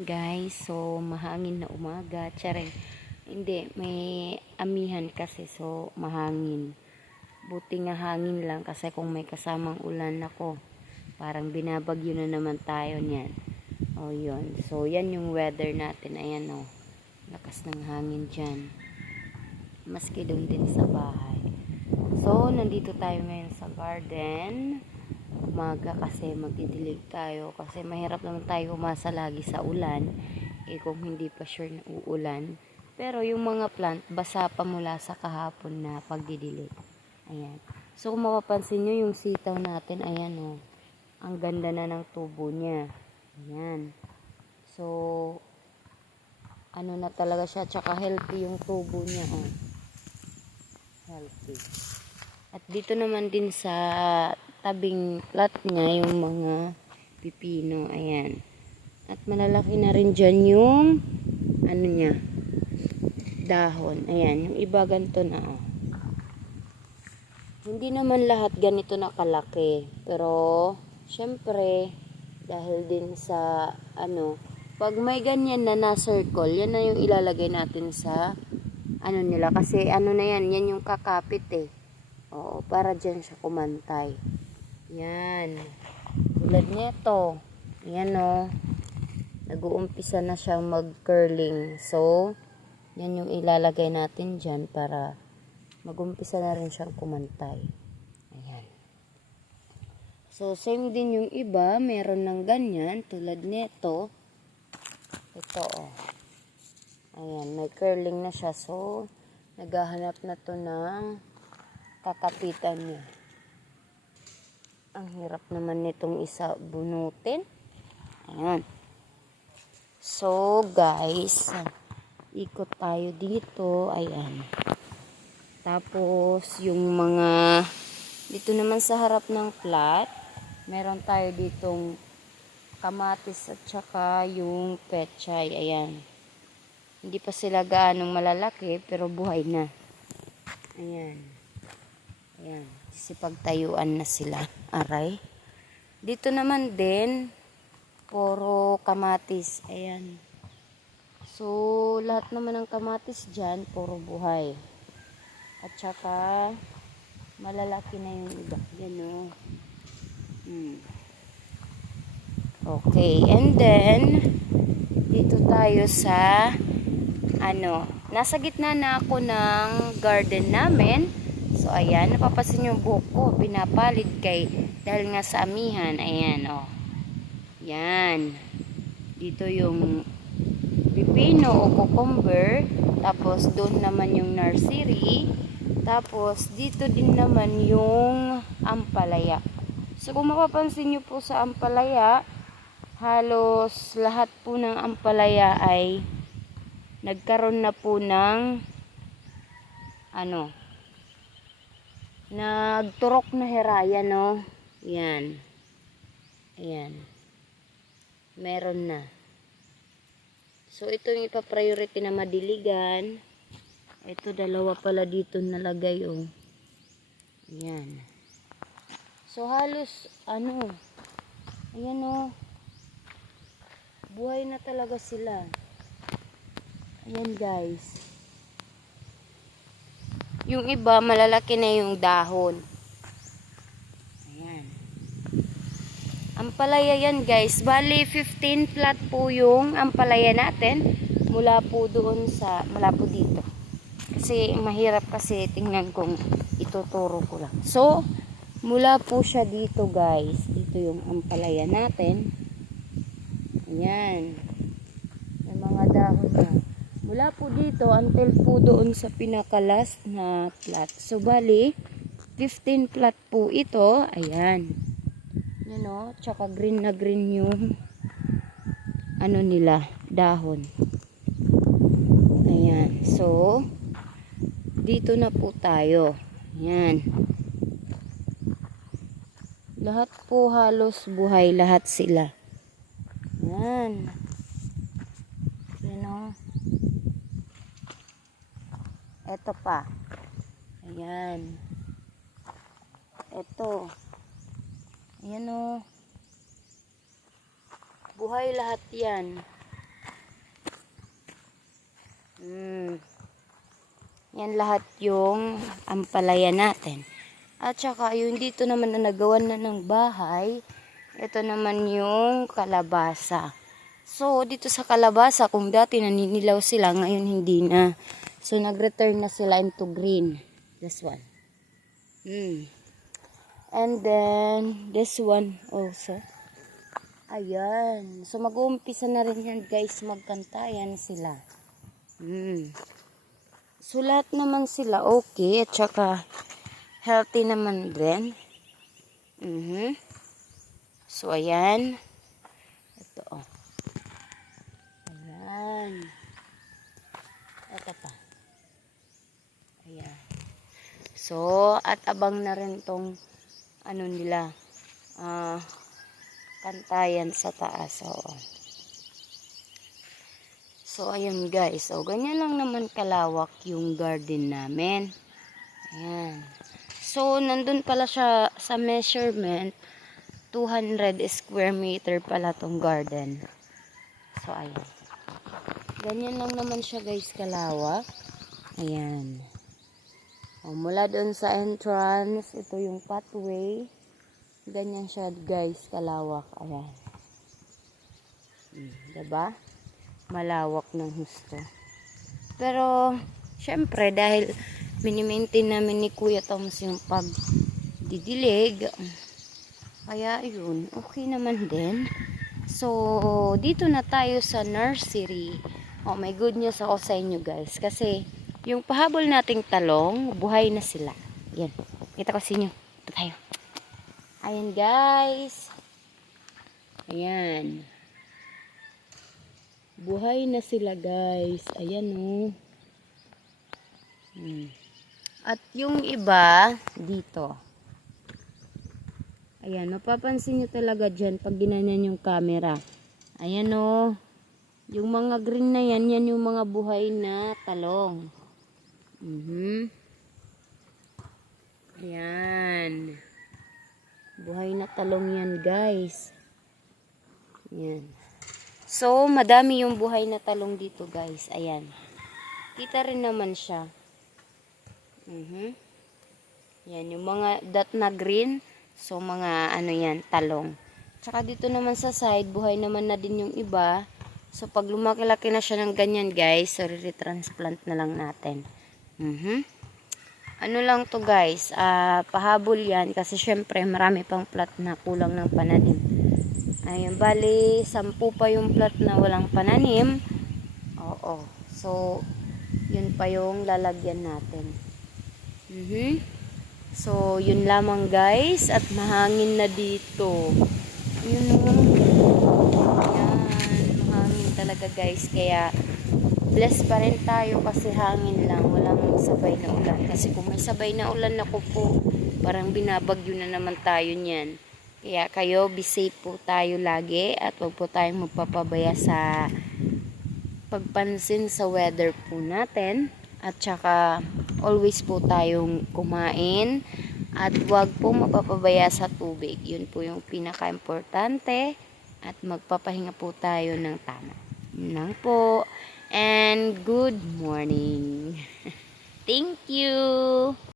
Guys, so mahangin na umaga. Tsare, hindi, may amihan kasi, so mahangin. Buti nga hangin lang kasi kung may kasamang ulan ako, parang binabagyo na naman tayo niyan. O yun, so yan yung weather natin. Ayan o, lakas ng hangin dyan. Maski doon din sa bahay. So, nandito tayo ngayon sa garden. Umaga kasi magdidilig tayo kasi mahirap naman tayo umasa lagi sa ulan kung hindi pa sure na uulan, pero yung mga plant basa pa mula sa kahapon na pagdidilig. Ayan, so kung mapapansin nyo yung sitaw natin, ayan o, ang ganda na ng tubo nya. Ayan, so ano na talaga siya, tsaka healthy yung tubo nya o. Healthy. At dito naman din sa tabing plot niya yung mga pipino. Ayan. At malalaki na rin dyan yung ano niya, dahon. Ayan. Yung iba ganito na. Oh. Hindi naman lahat ganito na kalaki. Pero, syempre, dahil din sa ano, pag may ganyan na circle, yan na yung ilalagay natin sa ano nila. Kasi ano na yan yung kakapit eh. Oo, para dyan siya kumantay. Yan. Tulad nito. Yan o. Nag-uumpisa na siyang mag-curling. So, yan yung ilalagay natin dyan para mag-umpisa na rin siyang kumantay. Ayan. So, same din yung iba. Meron ng ganyan. Tulad nito. Ito o. Ayan. May curling na siya. So, naghahanap na to ng kakapitan niya. Ang hirap naman nitong isa bunutin. Ayan. So, guys, ikot tayo dito. Ayan. Tapos, yung mga dito naman sa harap ng plat, meron tayo ditong kamatis at saka yung pechay. Ayan. Hindi pa sila gaanong malalaki, pero buhay na. Ayan. Ayan, sipagtayuan na sila. Aray. Dito naman din, puro kamatis. Ayan. So, lahat naman ng kamatis dyan, puro buhay. At saka, malalaki na yung iba. Yan o. Okay, and then, dito tayo sa, nasa gitna na ako ng garden namin. So, ayan, napapasin yung buhok ko, pinapalid dahil nga sa amihan, ayan, o. Yan. Dito yung pipino o cucumber, tapos doon naman yung nursery, tapos dito din naman yung ampalaya. So, kung mapapansin nyo po sa ampalaya, halos lahat po ng ampalaya ay nagkaroon na po ng nagturok na heraya, no? Yan. Ayan. Meron na. So, ito yung ipa-priority na madiligan. Ito, dalawa pala dito nalagay, oh. Ayan. So, halos, ayan, oh. Buhay na talaga sila. Ayan, guys. Yung iba, malalaki na yung dahon. Ayan. Ampalaya yan, guys. Bali, 15 plat po yung ampalaya natin. Mula po dito. Kasi, mahirap kasi tingnan kung ituturo ko lang. So, mula po siya dito, guys. Dito yung ampalaya natin. Ayan. May mga dahon na. Mula po dito until po doon sa pinaka-last na plat. So, bali, 15 plat po ito. Ayan. Yan o. Tsaka green na green yung nila, dahon. Ayan. So, dito na po tayo. Ayan. Lahat po halos buhay. Lahat sila. Ayan. Yan o. Ito pa. Ayan. Ito. Ayan o. Buhay lahat yan. Yan lahat yung ampalaya natin. At saka yung dito naman na nagawan na ng bahay, ito naman yung kalabasa. So, dito sa kalabasa, kung dati naninilaw sila, ngayon hindi na. So, nag-return na sila into green. This one. And then, this one also. Ayan. So, mag-uumpisa na rin yan, guys. Magkantayan sila. So, lahat naman sila okay. At saka, healthy naman din. So, ayan. Ito, oh. Ayan. Ito pa. Ayan. So, at abang na rin tong ano nila, kantayan sa taas. Oo. So, ayun guys. So, ganyan lang naman kalawak yung garden namin. Ayan. So, nandun pala siya sa measurement, 200 square meter pala tong garden. So, ayan. Ganyan lang naman siya guys kalawak. Ayan. O, mula doon sa entrance, ito yung pathway. Ganyan siya guys kalawak. Ayan. Diba? Malawak ng husto. Pero, syempre, dahil minimaintain namin ni Kuya Toms yung pagdidilig, kaya yun, okay naman din. So, dito na tayo sa nursery. Oh, may good news ako sa inyo guys. Kasi, yung pahabol nating talong, buhay na sila. Yan. Kita ko sa inyo. Ito tayo. Ayan guys. Ayan. Buhay na sila guys. Ayan oh. At yung iba, dito. Ayan, mapapansin nyo talaga dyan pag ginanyan yung camera. Ayan o. Yung mga green na yan, yan yung mga buhay na talong. Ayan. Buhay na talong yan guys. Ayan. So, madami yung buhay na talong dito guys. Ayan. Kita rin naman siya. Yan, yung mga dot na green. So, mga ano yan, talong. Tsaka dito naman sa side, buhay naman na din yung iba. So, pag lumaki-laki na siya ng ganyan guys, so, retransplant na lang natin. Ano lang to guys, pahabol yan. Kasi syempre, marami pang plat na kulang ng pananim. Ayun, bali, 10 pa yung plat na walang pananim. Oo. So, yun pa yung lalagyan natin. So, yun lamang guys. At mahangin na dito. Yun naman. Ayan. Mahangin talaga guys. Kaya, blessed pa rin tayo kasi hangin lang. Walang sabay na ulan. Kasi kung may sabay na ulan ako po, parang binabagyo na naman tayo niyan. Kaya kayo, be safe po tayo lagi. At huwag po tayong magpapabaya sa pagpansin sa weather po natin. At saka, always po tayong kumain. At huwag po mapapabaya sa tubig. Yun po yung pinaka-importante. At magpapahinga po tayo ng tama. Yun lang po. And good morning. Thank you.